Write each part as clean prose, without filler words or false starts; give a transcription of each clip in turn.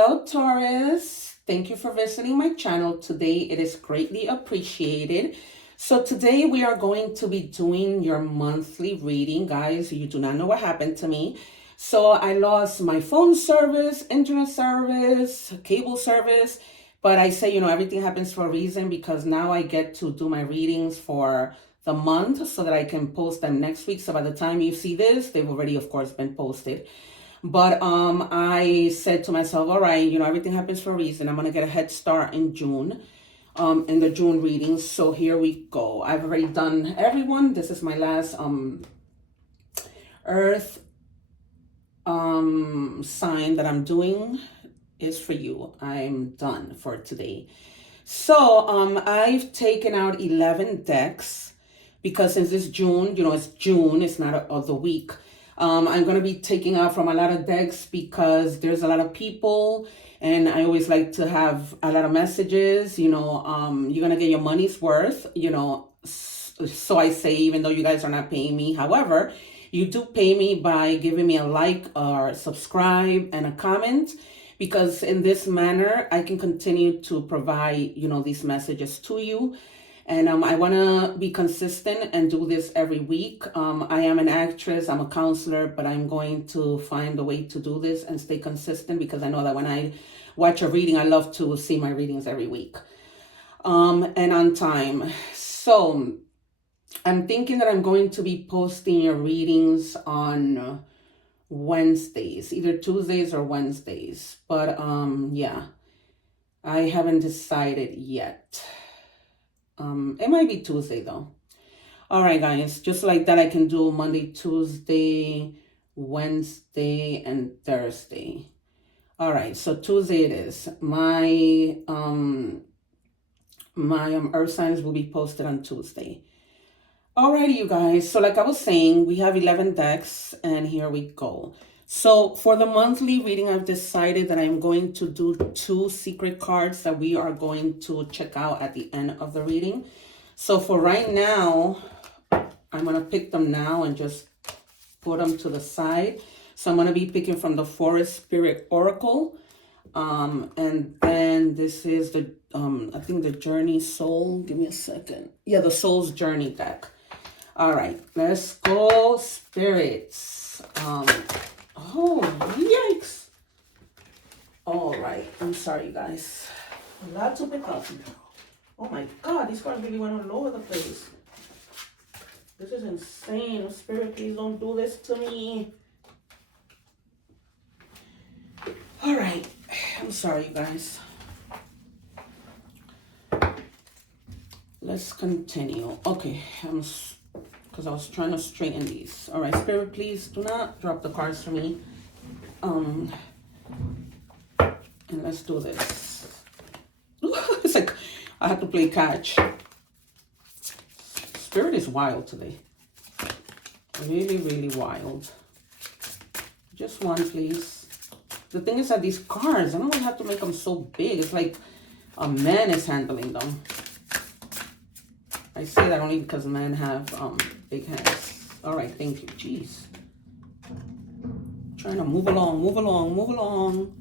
Hello, Taurus. Thank you for visiting my channel today. It is greatly appreciated. So today we are going to be doing your monthly reading, guys. You do not know what happened to me. So I lost my phone service, internet service, cable service. But I say, everything happens for a reason because now I get to do my readings for the month so that I can post them next week. So by the time you see this, they've already, of course, been posted. But I said to myself, all right, everything happens for a reason. I'm going to get a head start in June, in the June readings. So here we go. I've already done everyone. This is my last earth sign that I'm doing is for you. I'm done for today. So I've taken out 11 decks because since it's June, it's June, it's not of the week. I'm going to be taking out from a lot of decks because there's a lot of people and I always like to have a lot of messages, you're going to get your money's worth, so I say, even though you guys are not paying me. However, you do pay me by giving me a like or subscribe and a comment, because in this manner, I can continue to provide, these messages to you. And I want to be consistent and do this every week. I am an actress, I'm a counselor, but I'm going to find a way to do this and stay consistent because I know that when I watch a reading, I love to see my readings every week and on time. So I'm thinking that I'm going to be posting your readings on Wednesdays, either Tuesdays or Wednesdays. But yeah, I haven't decided yet. It might be Tuesday though. All right, guys, just like that, I can do Monday, Tuesday, Wednesday, and Thursday. All right, so Tuesday it is. My earth signs will be posted on Tuesday. Alrighty, you guys. So like I was saying, we have 11 decks, and here we go. So for the monthly reading, I've decided that I'm going to do 2 secret cards that we are going to check out at the end of the reading. So for right now, I'm going to pick them now and just put them to the side. So I'm going to be picking from the Forest Spirit Oracle. And then this is the, I think the Journey Soul. Give me a second. Yeah, the Soul's Journey deck. All right, let's go, spirits. Oh, yikes. All right, I'm sorry, guys. A lot to pick up. Oh my God, these cards really went all over the place. This is insane. Spirit, please don't do this to me. All right, I'm sorry, you guys. Let's continue. Okay, because I was trying to straighten these. All right, Spirit, please do not drop the cards for me. And let's do this. It's like I have to play catch. Spirit is wild today. Really, really wild. Just one, please. The thing is that these cards, I don't really have to make them so big. It's like a man is handling them. I say that only because men have big hands. All right, thank you. Jeez. Trying to move along, move along, move along.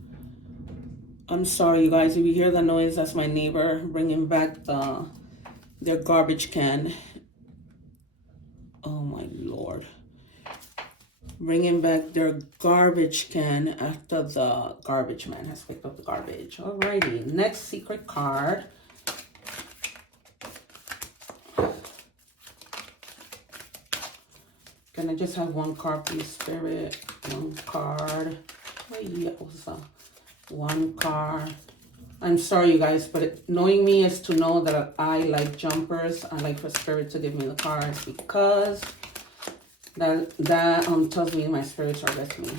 I'm sorry, you guys. If you hear the noise, that's my neighbor bringing back their garbage can. Oh, my Lord. Bringing back their garbage can after the garbage man has picked up the garbage. All righty. Next secret card. Can I just have one card, please, Spirit? One card. One card. I'm sorry, you guys, but knowing me is to know that I like jumpers. I like for Spirit to give me the cards because that tells me my spirits are with me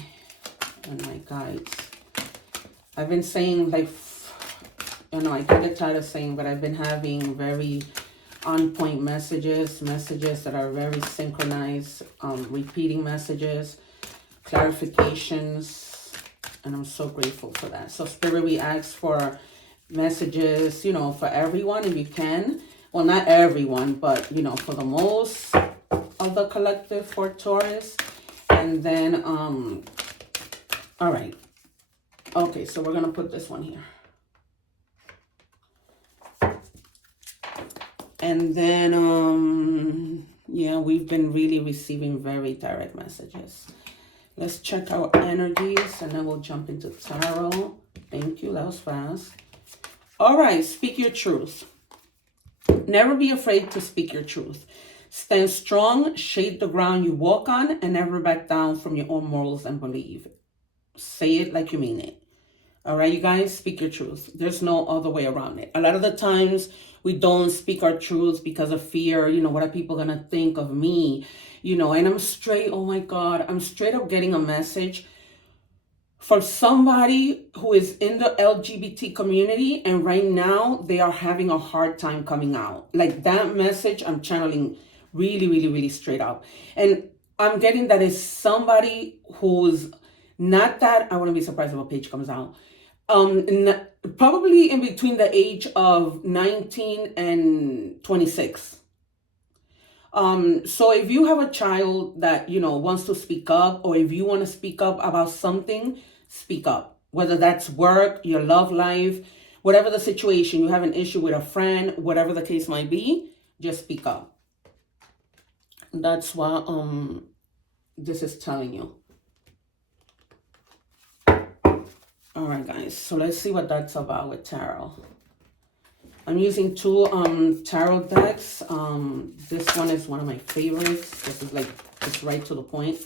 and my guides. I've been saying, like, I get tired of saying, but I've been having very on-point messages that are very synchronized, repeating messages, clarifications, and I'm so grateful for that. So Spirit, we ask for messages, for everyone if you can. Well, not everyone, but, for the most of the collective for Taurus. And then, all right. Okay, so we're going to put this one here. And then, yeah, we've been really receiving very direct messages. Let's check our energies, and then we'll jump into tarot. Thank you. That was fast. All right. Speak your truth. Never be afraid to speak your truth. Stand strong, shade the ground you walk on, and never back down from your own morals and belief. Say it like you mean it. All right, you guys, speak your truth. There's no other way around it. A lot of the times we don't speak our truths because of fear. You know, what are people going to think of me? You know, and I'm straight, oh my God, I'm straight up getting a message for somebody who is in the LGBT community, and right now they are having a hard time coming out. Like that message, I'm channeling really, really, really straight up. And I'm getting that is somebody who's not that, I wouldn't be surprised if a page comes out. Probably in between the age of 19 and 26. So if you have a child that, you know, wants to speak up, or if you want to speak up about something, speak up. Whether that's work, your love life, whatever the situation, you have an issue with a friend, whatever the case might be, just speak up. That's what this is telling you. All right, guys, so let's see what that's about with tarot. I'm using two tarot decks. This one is one of my favorites. This is like just right to the point.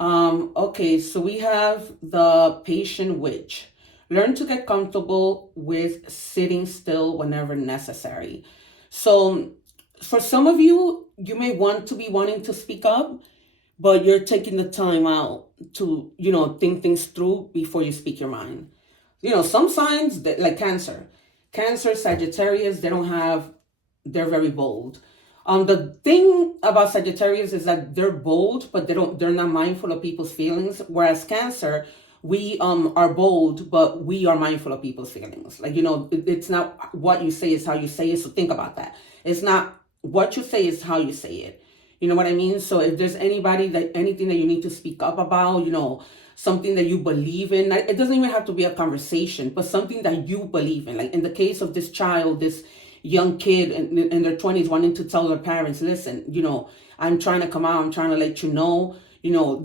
Okay, so we have the Patient Witch. Learn to get comfortable with sitting still whenever necessary. So for some of you, you may want to be wanting to speak up, but you're taking the time out to, you know, think things through before you speak your mind. You know, some signs that, like Cancer, Sagittarius, they're very bold. The thing about Sagittarius is that they're bold, but they're not mindful of people's feelings. Whereas Cancer, we are bold, but we are mindful of people's feelings. Like, you know, it's not what you say is how you say it. So think about that. It's not what you say is how you say it. You know what I mean? So if there's anything that you need to speak up about, you know, something that you believe in, it doesn't even have to be a conversation, but something that you believe in. Like in the case of this child, this young kid in their 20s wanting to tell their parents, listen, you know, I'm trying to come out, I'm trying to let you know,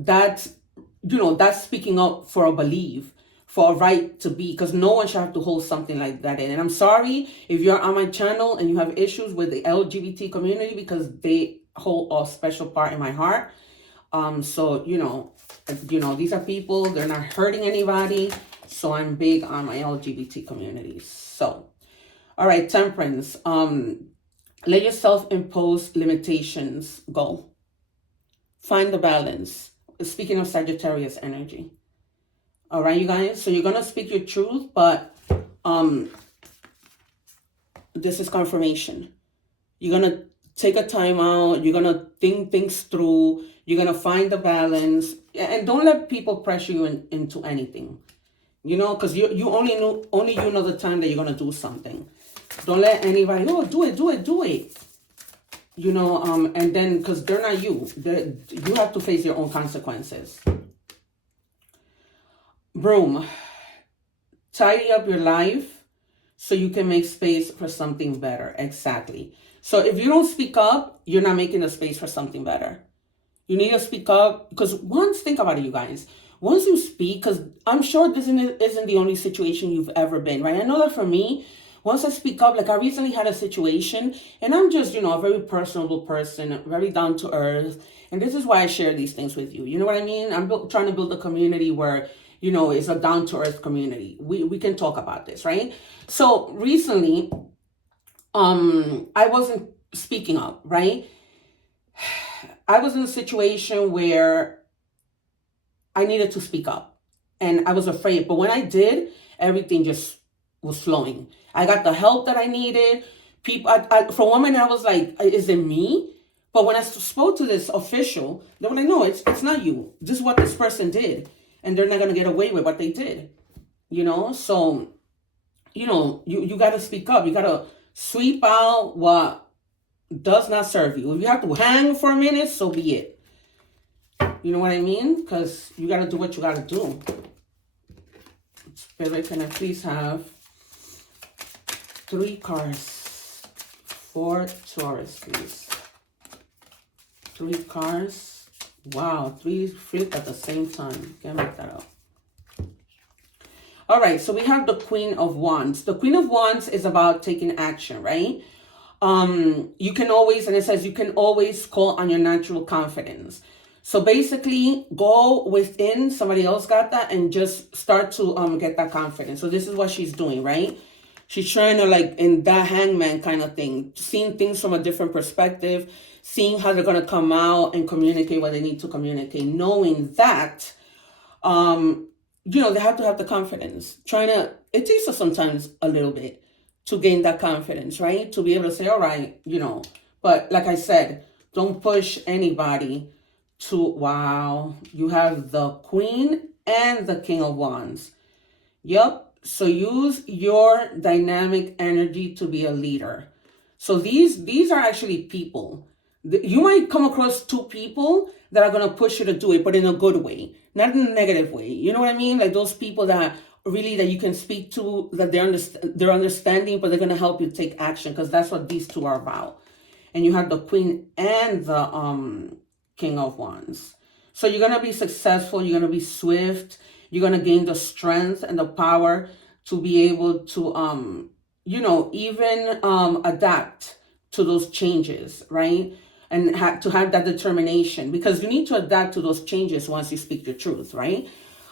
that's speaking up for a belief, for a right to be, because no one should have to hold something like that in. And I'm sorry if you're on my channel and you have issues with the LGBT community, because they hold a special part in my heart. So, you know, these are people, they're not hurting anybody. So I'm big on my LGBT community. So, all right, Temperance. Let your self-imposed limitations go. Find the balance. Speaking of Sagittarius energy. All right, you guys. So you're going to speak your truth, but this is confirmation. You're going to take a time out. You're going to think things through. You're going to find the balance. And don't let people pressure you into anything. You know, because you only you know the time that you're going to do something. Don't let anybody, oh, do it. You know, and then, because they're not you. You have to face your own consequences. Broom. Tidy up your life so you can make space for something better. Exactly. So if you don't speak up, you're not making a space for something better. You need to speak up, because think about it, you guys. Once you speak, because I'm sure this isn't the only situation you've ever been, right? I know that for me, once I speak up, like I recently had a situation, and I'm just, you know, a very personable person, very down to earth. And this is why I share these things with you. You know what I mean? I'm trying to build a community where, you know, it's a down to earth community. We can talk about this, right? So recently, I wasn't speaking up, right? I was in a situation where I needed to speak up, and I was afraid. But when I did, everything just was flowing. I got the help that I needed. People, for one minute, I was like, is it me? But when I spoke to this official, they were like, no, it's not you. This is what this person did. And they're not going to get away with what they did. You know? So, you know, you got to speak up. You got to sweep out what does not serve you. If you have to hang for a minute, so be it. You know what I mean? Because you got to do what you got to do. Spirit, can I please have 3 cards for Taurus, please? 3 cards. Wow, 3 flipped at the same time. Can't make that up. All right, so we have the Queen of Wands. The Queen of Wands is about taking action, right? You can always, and it says you can always call on your natural confidence. So basically, go within, somebody else got that, and just start to get that confidence. So this is what she's doing, right? She's trying to, like, in that hangman kind of thing, seeing things from a different perspective, seeing how they're going to come out and communicate what they need to communicate, knowing that, they have to have the confidence. It takes us sometimes a little bit to gain that confidence, right? To be able to say, all right, but like I said, don't push anybody to, wow, you have the Queen and the King of Wands. Yep. So use your dynamic energy to be a leader. So these are actually people. You might come across 2 people that are going to push you to do it, but in a good way, not in a negative way. You know what I mean? Like those people that really that you can speak to, that they're understanding, but they're going to help you take action, because that's what these 2 are about. And you have the Queen and the King of Wands. So you're going to be successful. You're going to be swift. You're going to gain the strength and the power to be able to, even adapt to those changes, right? And to have that determination, because you need to adapt to those changes once you speak your truth, right?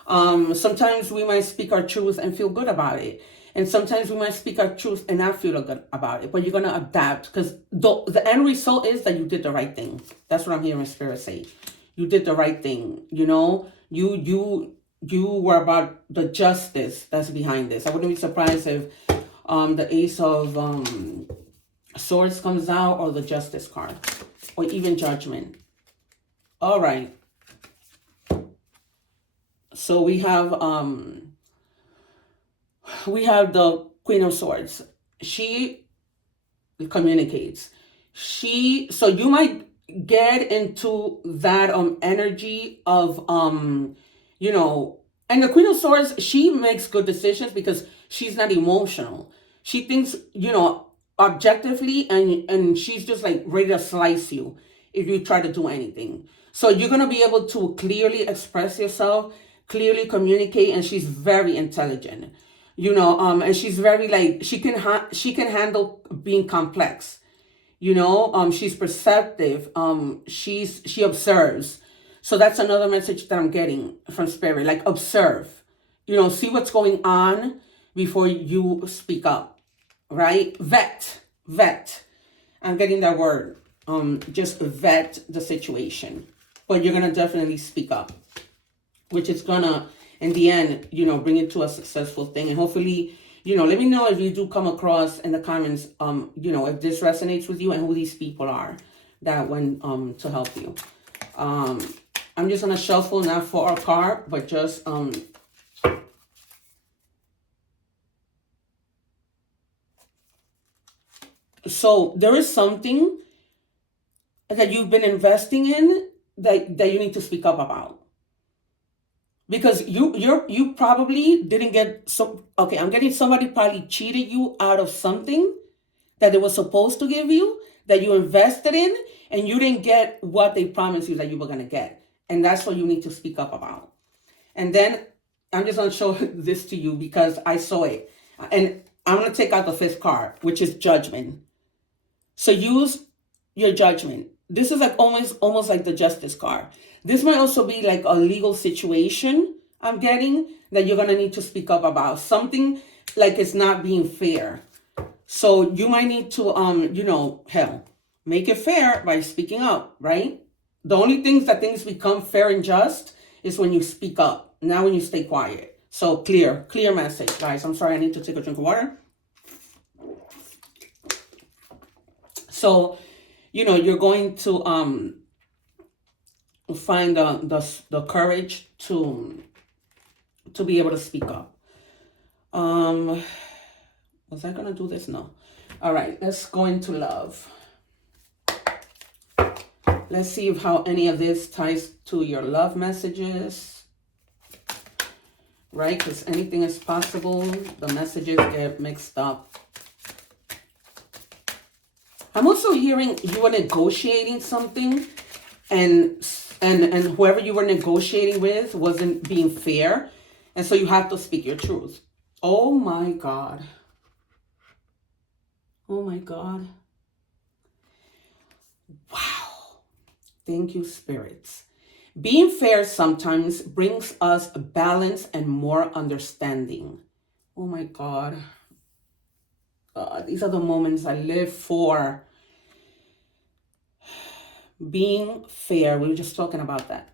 Sometimes we might speak our truth and feel good about it. And sometimes we might speak our truth and not feel good about it. But you're going to adapt, because the end result is that you did the right thing. That's what I'm hearing Spirit say. You did the right thing. You were about the justice that's behind this. I wouldn't be surprised if the Ace of Swords comes out, or the Justice card, or even Judgment. All right. So we have the Queen of Swords. She communicates. So you might get into that energy of and the Queen of Swords, she makes good decisions because she's not emotional. She thinks, objectively, and she's just like ready to slice you if you try to do anything. So you're going to be able to clearly express yourself, clearly communicate, and she's very intelligent. And she's very, like, she can handle being complex. She's perceptive. She observes. So that's another message that I'm getting from Spirit. Like, observe, see what's going on before you speak up, right? Vet. I'm getting that word. Just vet the situation. But you're going to definitely speak up, which is going to, in the end, bring it to a successful thing. And hopefully, let me know if you do come across in the comments, if this resonates with you and who these people are that went to help you. I'm just going to shuffle, not for our card, but just so there is something that you've been investing in that you need to speak up about. Because you probably didn't get I'm getting somebody probably cheated you out of something that they were supposed to give you, that you invested in, and you didn't get what they promised you that you were going to get. And that's what you need to speak up about. And then I'm just going to show this to you because I saw it. And I'm going to take out the 5th card, which is Judgment. So use your judgment. This is like almost like the Justice card. This might also be like a legal situation I'm getting that you're going to need to speak up about. Something like it's not being fair. So you might need to, make it fair by speaking up, right? The only things become fair and just is when you speak up, not when you stay quiet. So clear message, guys. I'm sorry, I need to take a drink of water. So, you're going to find the courage to be able to speak up. Was I gonna do this? No. All right, let's go into love. Let's see how any of this ties to your love messages. right? Because anything is possible. The messages get mixed up. I'm also hearing you were negotiating something, and whoever you were negotiating with wasn't being fair, and so you have to speak your truth. Oh my God. Oh my God. Wow. Thank you, spirits. Being fair sometimes brings us balance and more understanding. Oh my God. These are the moments I live for. Being fair. We were just talking about that.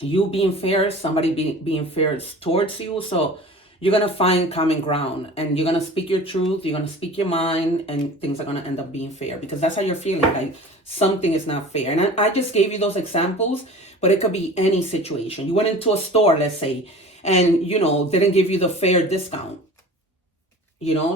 You being fair, somebody being fair towards you. So you're going to find common ground, and you're going to speak your truth. You're going to speak your mind, and things are going to end up being fair, because that's how you're feeling, like something is not fair. And I just gave you those examples, but it could be any situation. You went into a store, let's say, and, didn't give you the fair discount.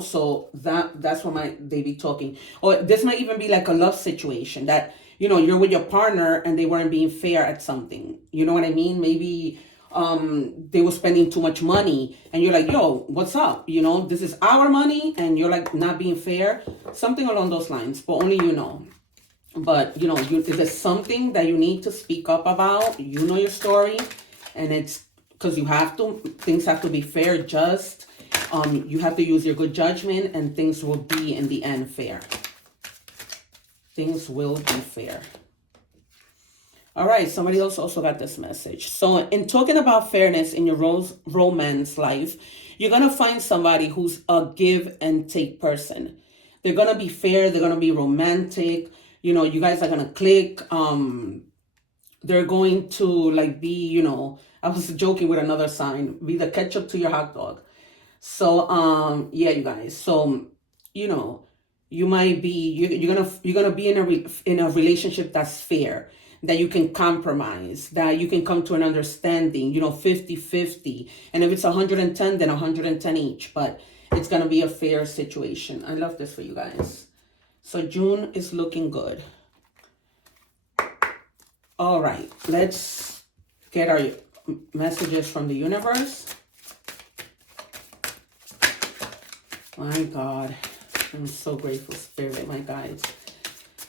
So that's what they be talking. Or this might even be like a love situation that, you're with your partner and they weren't being fair at something. You know what I mean? Maybe they were spending too much money, and you're like, yo, what's up? This is our money, and you're like not being fair. Something along those lines, but only you know. But, if there's something that you need to speak up about, your story, and it's because things have to be fair, just. You have to use your good judgment, and things will be, in the end, fair. Things will be fair. All right, somebody else also got this message. So in talking about fairness in your romance life, you're going to find somebody who's a give and take person. They're going to be fair. They're going to be romantic. You guys are going to click. They're going to be, I was joking with another sign, be the ketchup to your hot dog. So, yeah, you guys. So, you might be, you're gonna be in a relationship that's fair, that you can compromise, that you can come to an understanding, 50-50. And if it's 110, then 110 each. But it's gonna be a fair situation. I love this for you guys. So June is looking good. All right, let's get our messages from the universe. My God, I'm so grateful, Spirit, my guides.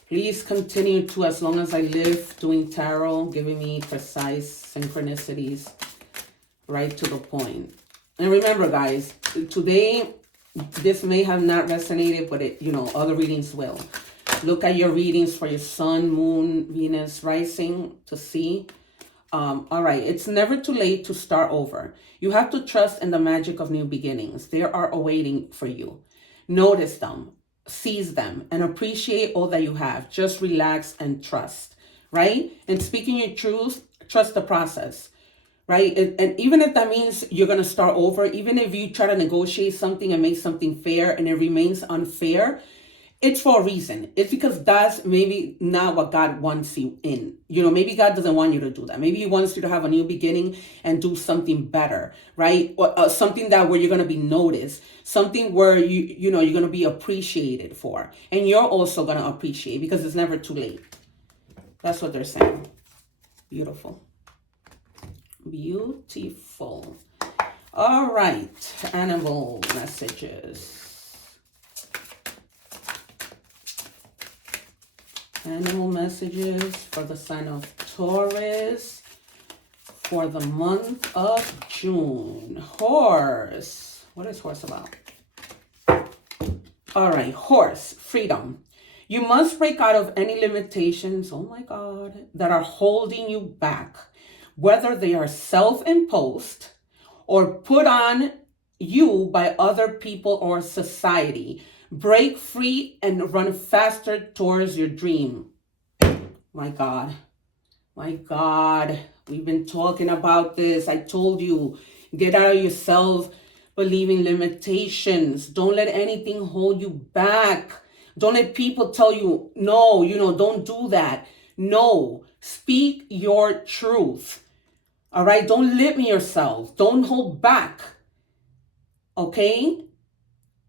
Please continue to, as long as I live, doing tarot, giving me precise synchronicities, right to the point. And remember, guys, today, this may have not resonated, but other readings will. Look at your readings for your sun, moon, Venus, rising to see. All right, it's never too late to start over. You have to trust in the magic of new beginnings. They are awaiting for you. Notice them, seize them, and appreciate all that you have. Just relax and trust, right? And speaking your truth, trust the process, right? And even if that means you're going to start over, even if you try to negotiate something and make something fair and it remains unfair, it's for a reason. It's because that's maybe not what God wants you in. Maybe God doesn't want you to do that. Maybe He wants you to have a new beginning and do something better, right? Or something where you're going to be noticed, something where you're going to be appreciated for, and you're also going to appreciate, because it's never too late. That's what they're saying. Beautiful, beautiful. All right, animal messages. Animal messages for the sign of Taurus for the month of June. Horse. What is horse about? All right, horse, freedom. You must break out of any limitations, oh my God, that are holding you back, whether they are self-imposed or put on you by other people or society. Break free and run faster towards your dream. My God. My God. We've been talking about this. I told you, get out of yourself, believing limitations. Don't let anything hold you back. Don't let people tell you, no, don't do that. No, speak your truth. All right? Don't limit yourself. Don't hold back. Okay?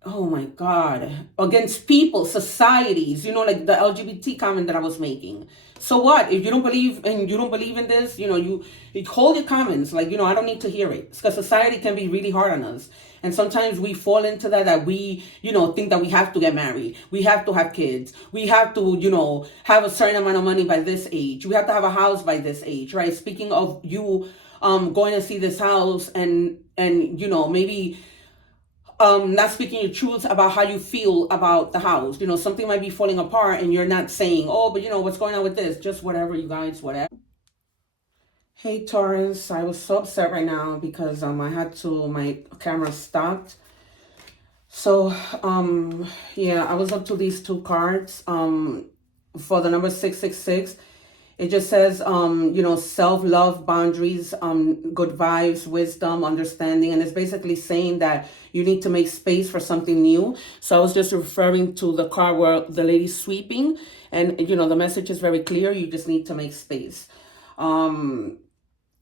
oh my God, against people, societies, like the LGBT comment that I was making. So what? If you don't believe and you don't believe in this, you hold your comments. Like, I don't need to hear it. Because society can be really hard on us. And sometimes we fall into that we, think that we have to get married. We have to have kids. We have to, have a certain amount of money by this age. We have to have a house by this age, right? Speaking of you going to see this house and maybe not speaking your truth about how you feel about the house. Something might be falling apart and you're not saying, oh, but what's going on with this? Just whatever, you guys, whatever. Hey Taurus, I was so upset right now because I had to, my camera stopped. So yeah, I was up to these two cards. For the number 666. It just says, self-love, boundaries, good vibes, wisdom, understanding. And it's basically saying that you need to make space for something new. So I was just referring to the card where the lady's sweeping. And, the message is very clear. You just need to make space.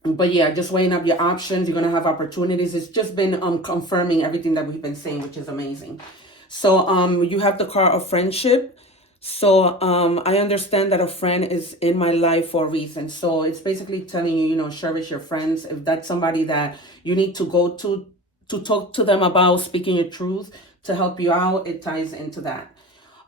But yeah, just weighing up your options. You're going to have opportunities. It's just been confirming everything that we've been saying, which is amazing. So you have the card of friendship. So I understand that a friend is in my life for a reason. So it's basically telling you, cherish your friends. If that's somebody that you need to go to talk to them about speaking your truth to help you out, it ties into that.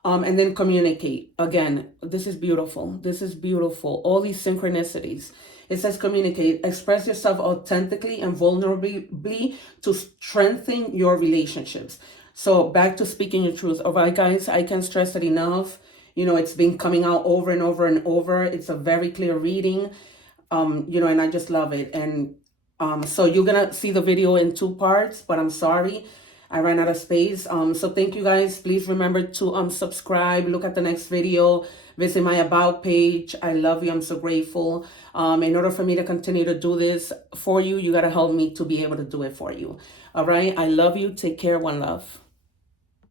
And then communicate. Again, this is beautiful. This is beautiful. All these synchronicities. It says communicate. Express yourself authentically and vulnerably to strengthen your relationships. So back to speaking your truth. All right, guys, I can't stress it enough. It's been coming out over and over and over. It's a very clear reading, and I just love it. And so you're going to see the video in two parts, but I'm sorry. I ran out of space. So thank you guys. Please remember to subscribe. Look at the next video. Visit my about page. I love you. I'm so grateful. In order for me to continue to do this for you, you got to help me to be able to do it for you. All right. I love you. Take care. One love.